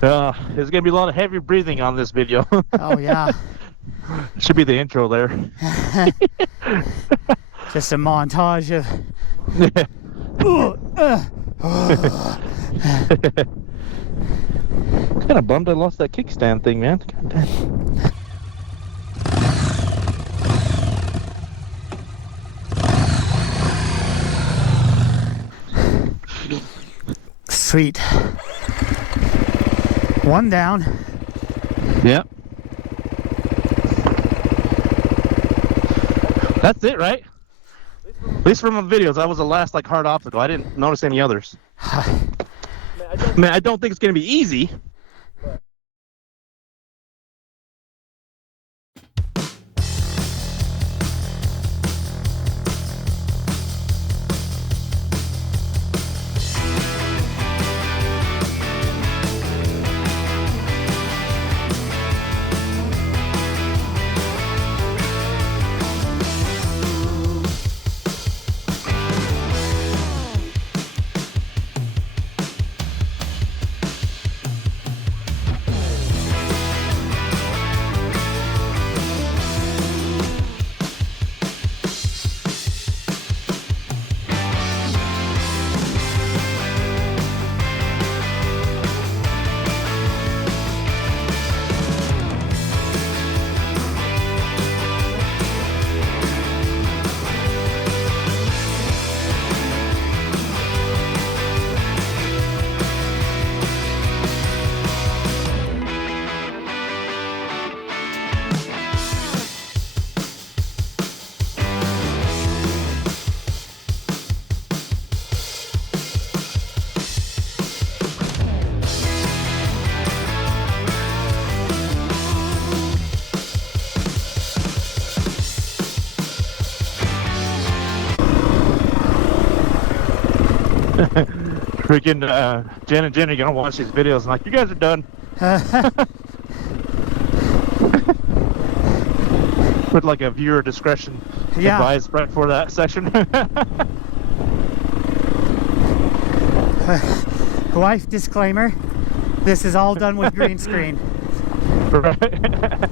There's gonna be a lot of heavy breathing on this video. Oh yeah. Should be the intro there. Just a montage of Kind of bummed I lost that kickstand thing, man. God damn. Sweet. One down. Yep. That's it, right? At least from the videos, that was the last like hard obstacle. I didn't notice any others. Man, I don't think it's gonna be easy. Freaking Jen and Jen are gonna watch these videos and like, you guys are done. Put like a viewer discretion advised right for that section. Wife disclaimer, this is all done with green screen. Right.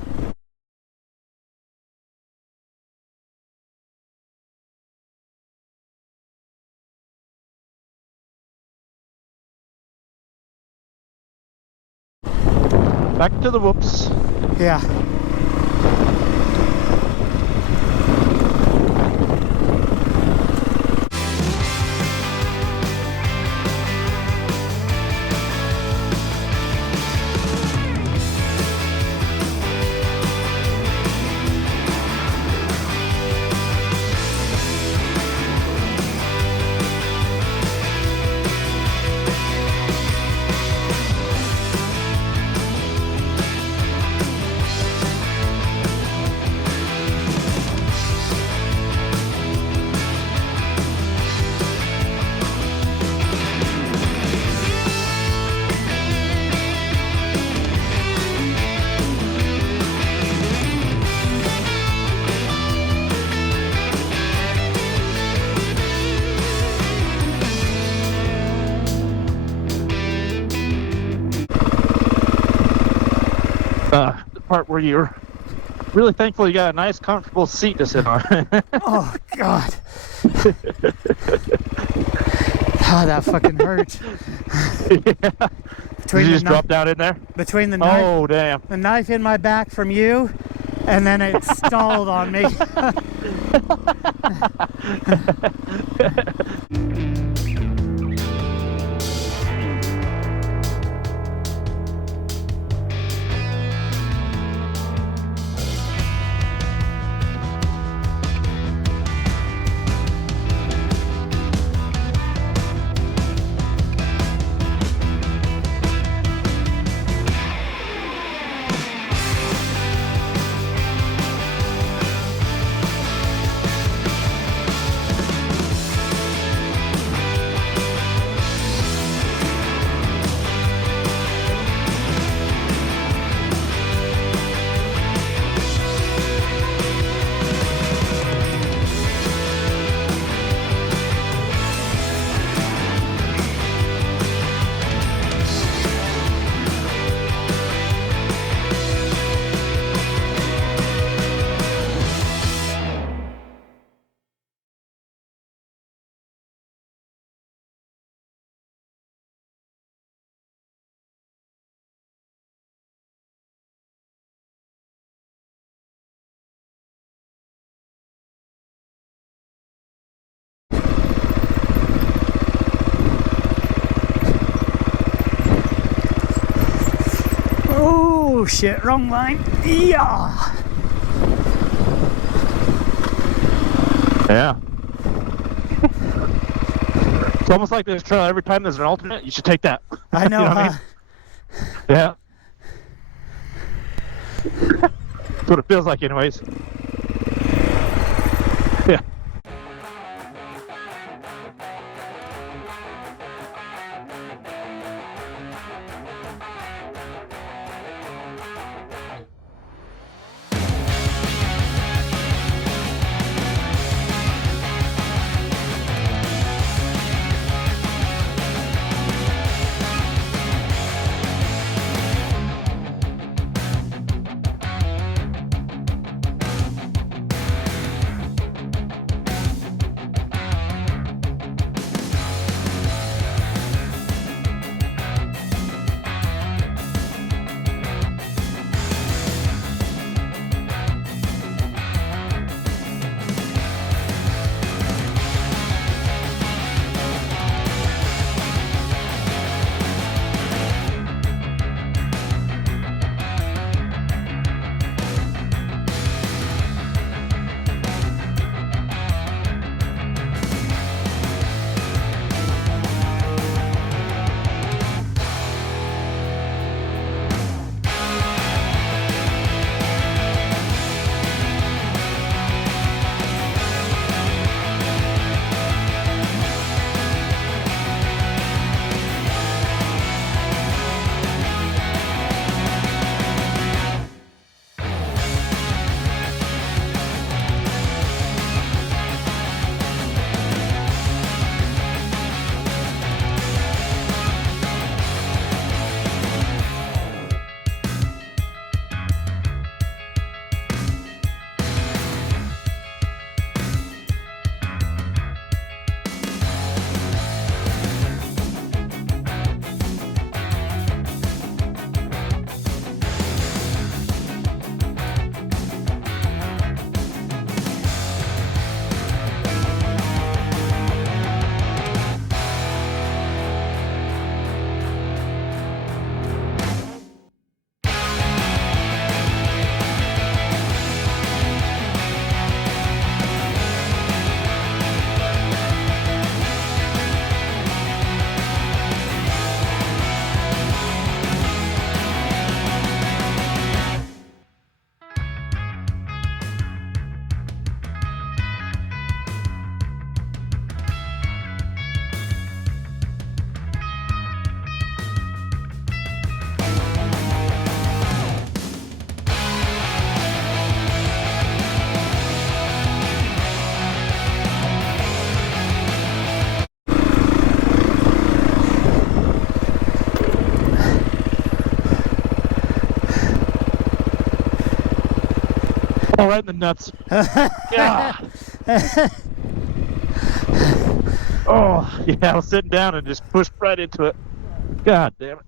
Back to the whoops. Yeah. The part where you're really thankful you got a nice comfortable seat to sit on. Oh god. Oh, that fucking hurt. Yeah. Did you just drop down in there? Between the knife, oh damn, the knife in my back from you, and then it stalled on me. Oh shit, wrong line. Yeah. Yeah. It's almost like this trail. Every time there's an alternate, you should take that. I know, You know what I huh? mean? Yeah. That's what it feels like, anyways. Yeah. Oh, right in the nuts. Yeah. Oh, yeah, I was sitting down and just pushed right into it. God damn it.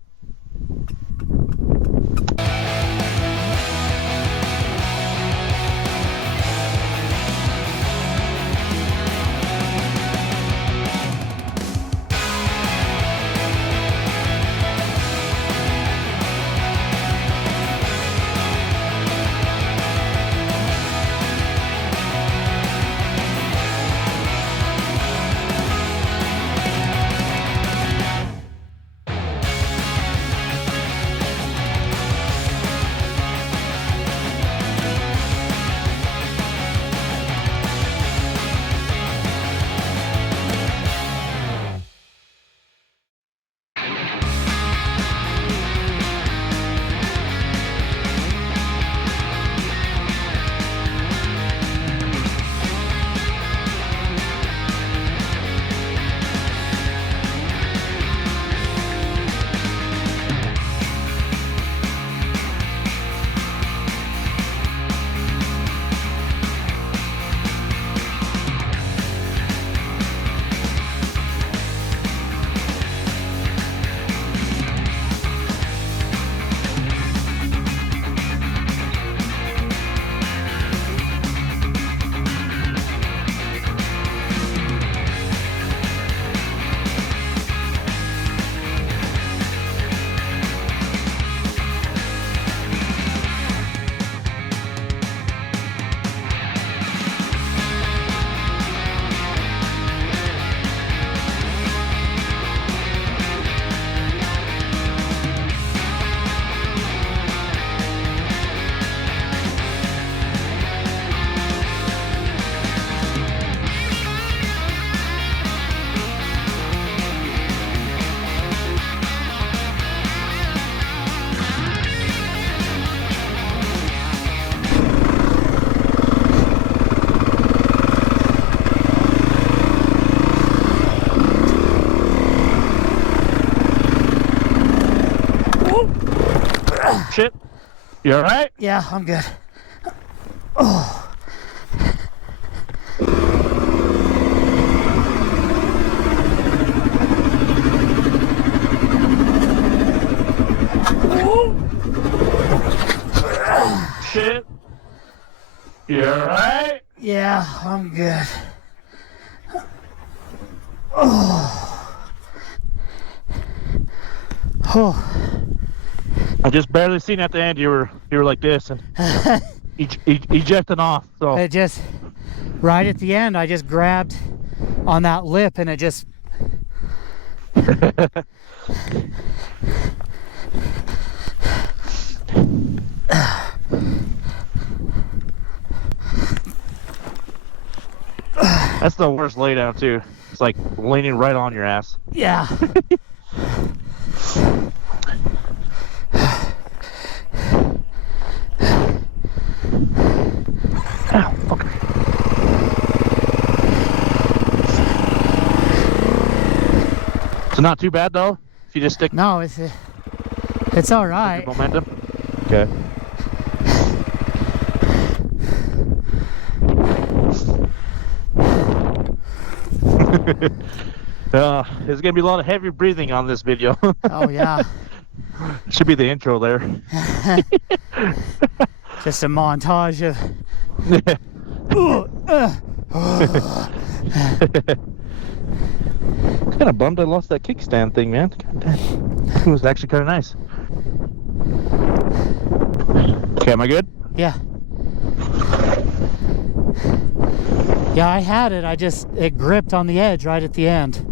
shit. You all right? Yeah, I'm good. Shit. You all right? Yeah, I'm good. Oh. I just barely seen at the end you were like this and ejecting off. So It just, right at the end, I just grabbed on that lip and it just. that's the worst laydown too. It's like leaning right on your ass. Yeah. Ow, okay. So not too bad though. If you just stick No, it's all right. momentum. Okay. There's gonna be a lot of heavy breathing on this video. Oh yeah. Should be the intro there. Just a montage of. Kind of bummed I lost that kickstand thing, man. God damn. It was actually kind of nice. Okay, am I good? Yeah. Yeah, I had it. It gripped on the edge right at the end.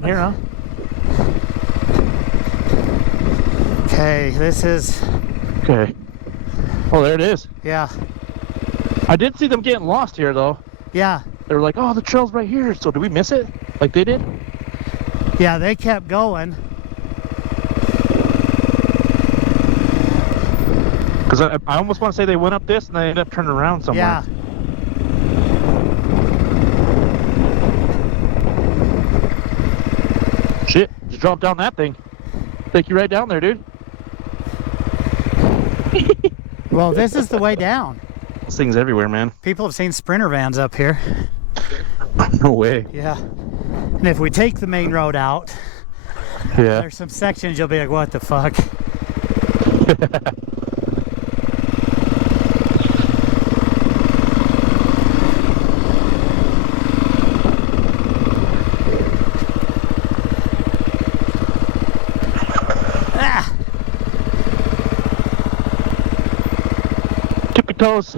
section here, huh? Okay, this is, Okay. Oh, there it is. yeah, I did see them getting lost here, though. yeah, They were like, oh, the trail's right here. So did we miss it? Like they did? yeah, they kept going. Because I almost want to say they went up this and they ended up turning around somewhere. Yeah. Shit, just drop down that thing. Take you right down there, dude. Well, this is the way down. This thing's everywhere, man. People have seen Sprinter vans up here. No way. Yeah. And if we take the main road out, Yeah. there's some sections you'll be like, what the fuck? Ah! Tip your toes.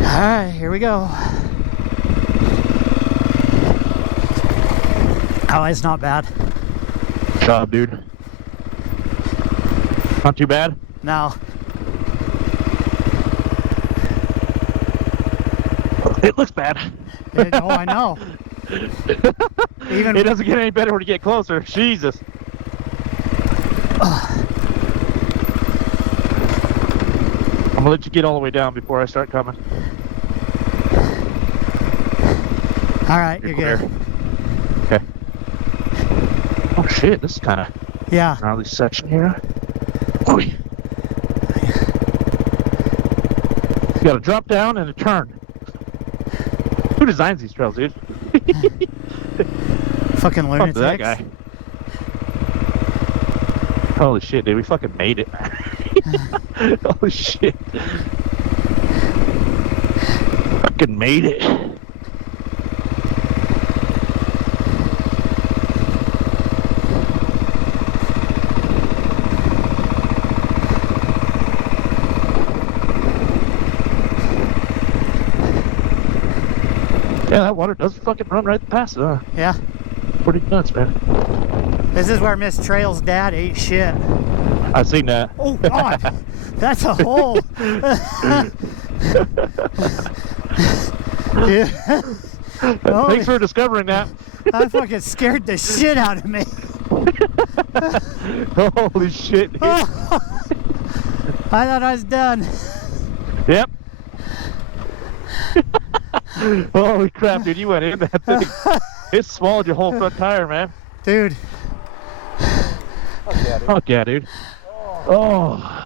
All right, here we go. Oh, it's not bad. Job, dude. Not too bad. No. It looks bad. Oh, I know. Even It doesn't get any better when you get closer. Jesus. I'm gonna let you get all the way down before I start coming. all right, you're good. Okay. Oh shit, this is kind of Yeah. gnarly section here. Oh, yeah. You gotta drop down and a turn. Who designs these trails, dude? Fucking Fuck lunatics. that guy. Holy shit, dude, we fucking made it. Holy shit. Fucking made it. Yeah, that water does fucking run right past it, huh? Yeah. Pretty nuts, man. This is where Miss Trail's dad ate shit. I've seen that. Oh, God. That's a hole. Yeah. Oh, Thanks for discovering that. that fucking scared the shit out of me. Holy shit, dude. Oh, I thought I was done. Yep. Holy crap, dude, you went in that thing. It swallowed your whole front tire, man. Dude. Fuck yeah, dude. Oh.